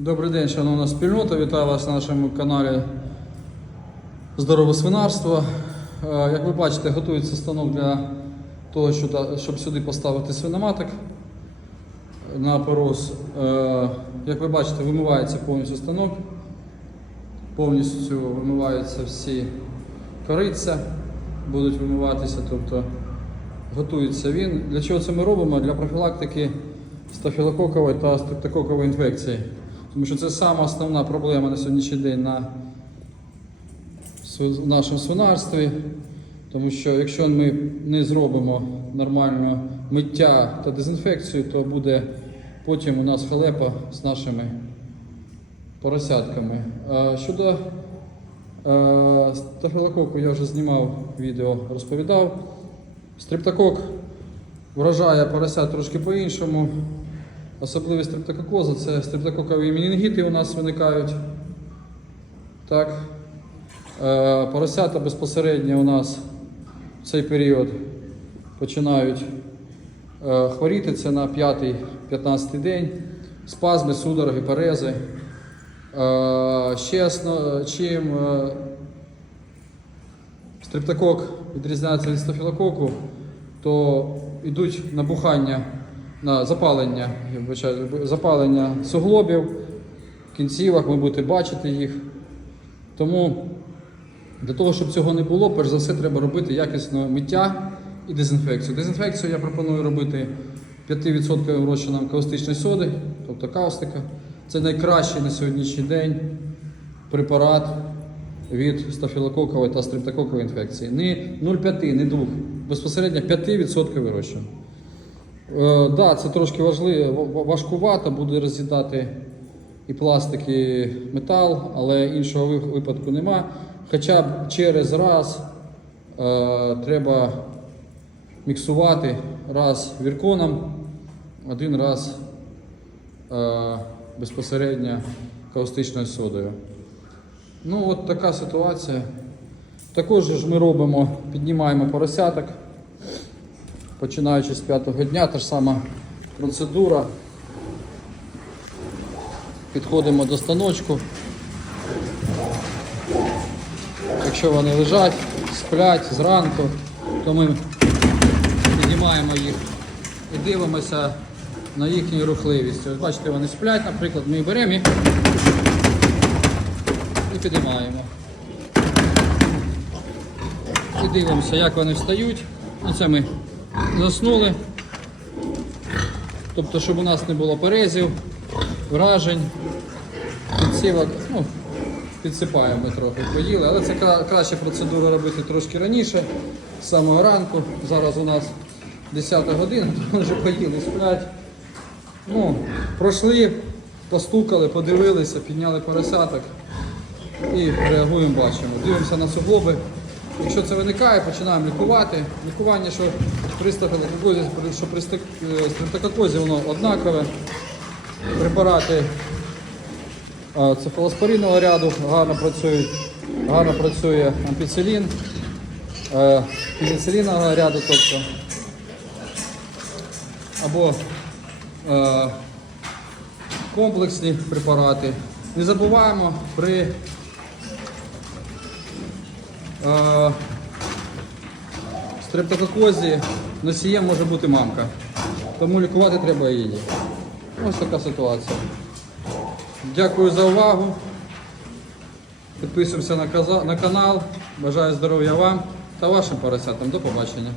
Добрий день, шановна спільнота. Вітаю вас на нашому каналі Здорове свинарство. Е, Як ви бачите, готується станок для того, щоб сюди поставити свиноматок на порос. Е, Як ви бачите, вимивається повністю станок, повністю вимиваються всі кориця, будуть вимиватися, тобто готується він. Для чого це ми робимо? Для профілактики стафілококової та стрептококової інфекції. Тому що це сама основна проблема на сьогоднішній день на нашому свинарстві. Тому що якщо ми не зробимо нормально миття та дезінфекцію, то буде потім у нас халепа з нашими поросятками. Щодо е, стафілококу я вже знімав відео, розповідав. Стрептокок вражає поросят трошки по-іншому. Особливість стрептококоза це стрептококові менінгіти у нас виникають. Так. Е, поросята безпосередньо у нас в цей період починають е, хворіти. Це на 5-15 день. Спазми, судороги, парези. Е, ще чим стрептокок відрізняється від стафілококу, то йдуть набухання на запалення, запалення суглобів, кінцівок, ви будете бачити їх. Тому для того, щоб цього не було, перш за все треба робити якісне миття і дезінфекцію. Дезінфекцію я пропоную робити 5% розчином каустичної соди, тобто каустика. Це найкращий на сьогоднішній день препарат від стафілококової та стрептококової інфекції. Не 0,5, не 2, безпосередньо 5% розчин. Е, да, це трошки важливо, важкувато, буде роз'їдати і пластик, і метал, але іншого випадку нема. Хоча б через раз е, треба міксувати раз вірконом, один раз е, безпосередньо каустичною содою. Ну, от така ситуація. Також ж ми робимо, піднімаємо поросяток, починаючи з п'ятого дня, та ж сама процедура. Підходимо до станочку. Якщо вони лежать, сплять зранку, то ми піднімаємо їх і дивимося на їхню рухливість. Ось бачите, вони сплять, наприклад, ми беремо і підіймаємо. І дивимося, як вони встають. Оце ми заснули. Тобто, щоб у нас не було перезів, вражень, підсівок. Ну, підсипаємо ми трохи, поїли, але це кра- краще процедуру робити трошки раніше, з самого ранку. Зараз у нас 10 година, вже поїли, сплять. Ну, пройшли, постукали, подивилися, підняли поросяток і реагуємо, бачимо. Дивимося на суглоби. Якщо це виникає, починаємо лікувати. Лікування, що при стафілококозі, що при е, воно однакове. Препарати цефалоспоринного ряду гарно працюють, гарно працює ампіцилін, е, пеніцилінового ряду, тобто або е, комплексні препарати. Не забуваємо при стрептококозі носієм може бути мамка. Тому лікувати треба її. Ось така ситуація. Дякую за увагу. Підписуємося на на канал. Бажаю здоров'я вам та вашим поросятам. До побачення.